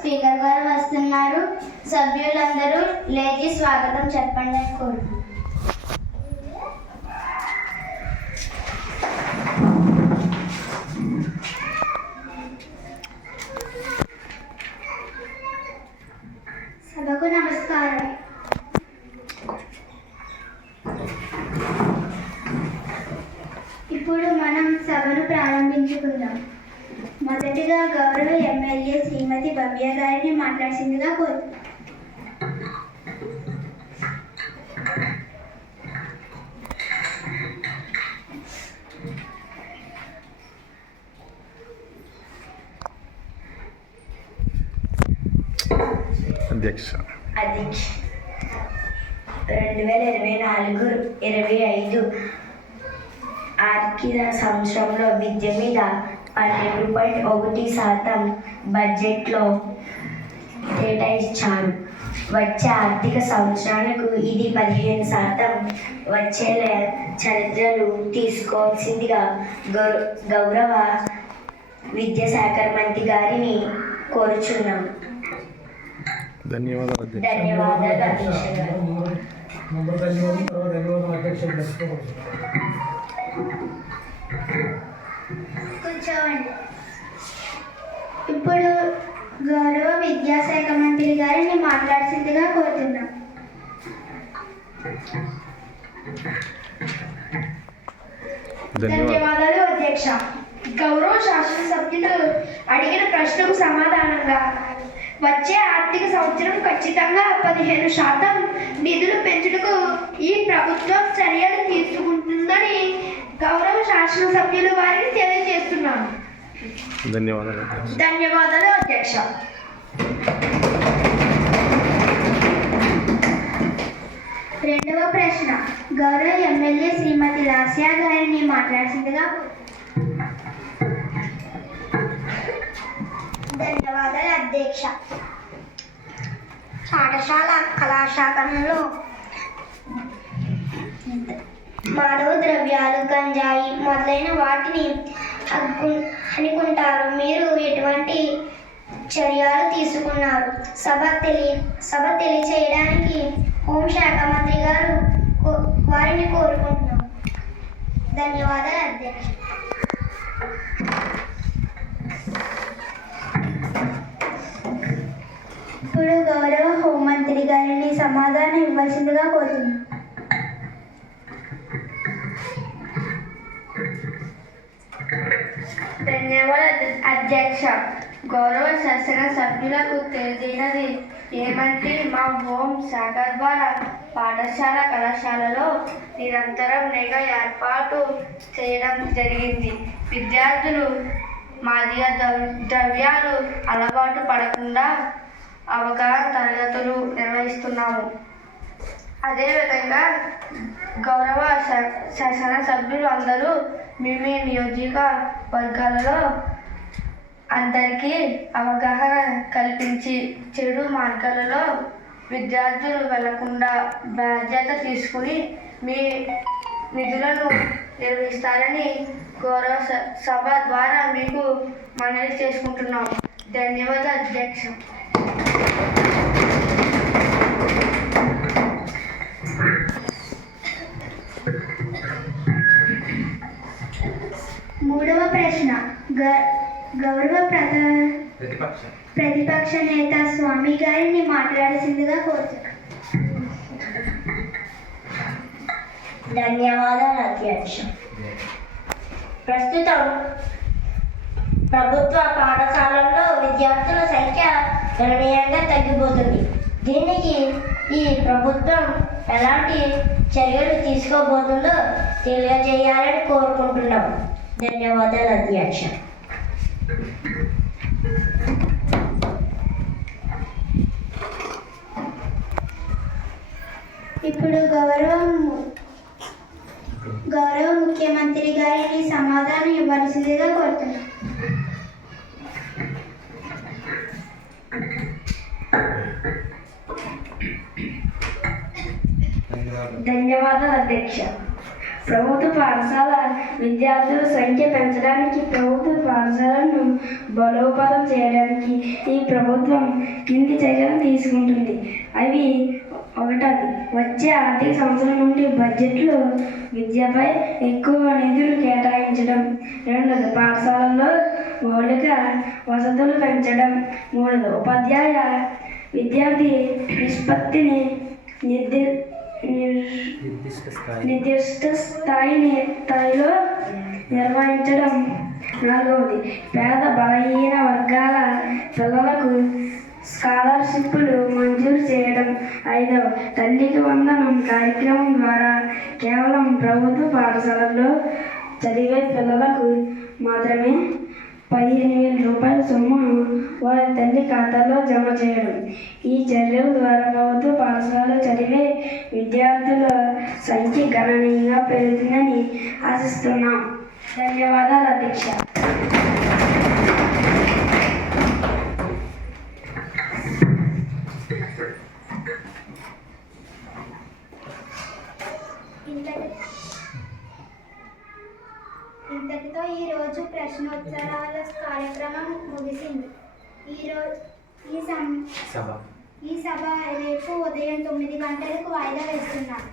Speaker గారు వస్తున్నారు. సభ్యులందరూ లేచి స్వాగతం చెప్పండి అని కోరుతున్నాను. సభకు నమస్కారం. ఇప్పుడు మనం సభను ప్రారంభించుకుందాం. మొదటిగా గౌరవ ఎమ్మెల్యే శ్రీమతి భవ్య గారిని మాట్లాడాల్సిందిగా కోరుతున్నాను. అధ్యక్ష 2024-25 ఆర్థిక సంవత్సరంలో విద్య మీద 12.1% బడ్జెట్లో కేటాయించారు. వచ్చే ఆర్థిక సంవత్సరానికి ఇది 15% వచ్చేలా చర్యలు తీసుకోవాల్సిందిగా గౌరవ విద్యాశాఖ మంత్రి గారిని కోరుచున్నాం. ధన్యవాదాలు అధ్యక్ష. కూర్చోండి. ఇప్పుడు గౌరవ విద్యాశాఖ మంత్రి గారిని మాట్లాడాల్సిందిగా కోరుతున్నాం. ధన్యవాదాలు అధ్యక్ష. గౌరవ శాసనసభ్యులు అడిగిన ప్రశ్నకు సమాధానంగా వచ్చే ఆర్థిక సంవత్సరం ఖచ్చితంగా 15% నిధులు పెంచుటకు ఈ ప్రభుత్వం చర్యలు తీసుకుంటుందని గౌరవ శాసనసభ్యులు వారికి తెలియజేస్తున్నాను. ధన్యవాదాలు అధ్యక్ష. రెండవ ప్రశ్న గౌరవ ఎమ్మెల్యే శ్రీమతి లాస్యా గారిని మాట్లాడాల్సిందిగా. ధన్యవాదాలు అధ్యక్ష. పాఠశాల కళాశాలలో మాదక ద్రవ్యాలు, గంజాయి మొదలైన వాటిని అనుకుంటారు. మీరు ఎటువంటి చర్యలు తీసుకున్నారు? సభ తెలియచేయడానికి హోంశాఖ మంత్రి గారు వారిని కోరుకుంటున్నాం. ధన్యవాదాలు అధ్యక్ష. ఇప్పుడు గౌరవ హోంమంత్రి గారిని సమాధానం ఇవ్వాల్సిందిగా కోరుతున్నాం. ధన్యవాదాలు అధ్యక్ష. గౌరవ శాసన సభ్యులకు తెలియజేయనది ఏమంటే మా హోం శాఖ ద్వారా పాఠశాల కళాశాలలో నిరంతరం నిఘా ఏర్పాటు చేయడం జరిగింది. విద్యార్థులు మాదిగ ద్రవ్యాలు అలవాటు పడకుండా అవగాహన తరగతులు నిర్వహిస్తున్నాము. అదేవిధంగా గౌరవ శాసనసభ్యులు అందరూ మీ నియోజకవర్గాలలో అందరికీ అవగాహన కల్పించి చెడు మార్గాలలో విద్యార్థులు వెళ్లకుండా బాధ్యత తీసుకుని మీ నిధులను నిర్వహిస్తారని గౌరవ సభ ద్వారా మీకు మనవి చేసుకుంటున్నాము. ధన్యవాదాలు అధ్యక్ష. మూడవ ప్రశ్న గౌరవ ప్రతిపక్ష నేత స్వామి గారిని మాట్లాడాల్సిందిగా కోరుతున్నాను. ధన్యవాదాలు అధ్యక్ష. ప్రస్తుతం ప్రభుత్వ పాఠశాలల్లో విద్యార్థుల సంఖ్య గణనీయంగా తగ్గిపోతుంది. దీనికి ఈ ప్రభుత్వం ఎలాంటి చర్యలు తీసుకోబోతుందో తెలియజేయాలని కోరుకుంటున్నాం. ధన్యవాదాలు అధ్యక్ష. ఇప్పుడు గౌరవ ముఖ్యమంత్రి గారిని సమాధానం ఇవ్వాల్సిందిగా కోరుతున్నాం. ధన్యవాదాలు అధ్యక్ష. ప్రభుత్వ పాఠశాల విద్యార్థుల సంఖ్య పెంచడానికి, ప్రభుత్వ పాఠశాలను బలోపేతం చేయడానికి ఈ ప్రభుత్వం కింది చర్యలు తీసుకుంటుంది. అవి: ఒకటోది, వచ్చే ఆర్థిక సంవత్సరం నుండి బడ్జెట్లో విద్యపై ఎక్కువ నిధులు కేటాయించడం. రెండోది, పాఠశాలల్లో మౌలిక వసతులు పెంచడం. మూడోది, ఉపాధ్యాయ విద్యార్థి నిష్పత్తిని నిర్దిష్ట స్థాయిలో నిర్వహించడం. నాలుగవది, పేద బలహీన వర్గాల పిల్లలకు స్కాలర్షిప్లు మంజూరు చేయడం. ఐదవ, తల్లికి వందనం కార్యక్రమం ద్వారా కేవలం ప్రభుత్వ పాఠశాలల్లో చదివే పిల్లలకు మాత్రమే 15,000 రూపాయల సొమ్మును వారి తల్లి ఖాతాలో జమ చేయడం. ఈ చర్యల ద్వారా ప్రభుత్వ పాఠశాలలో చదివే విద్యార్థుల సంఖ్య గణనీయంగా పెరుగుతుందని ఆశిస్తున్నాం. ధన్యవాదాలు అధ్యక్ష. ఇంతటితో ఈరోజు ప్రశ్నోత్తరాల కార్యక్రమం ముగిసింది. ఈ సభ రేపు ఉదయం 9 గంటలకు వాయిదా వేస్తున్నారు.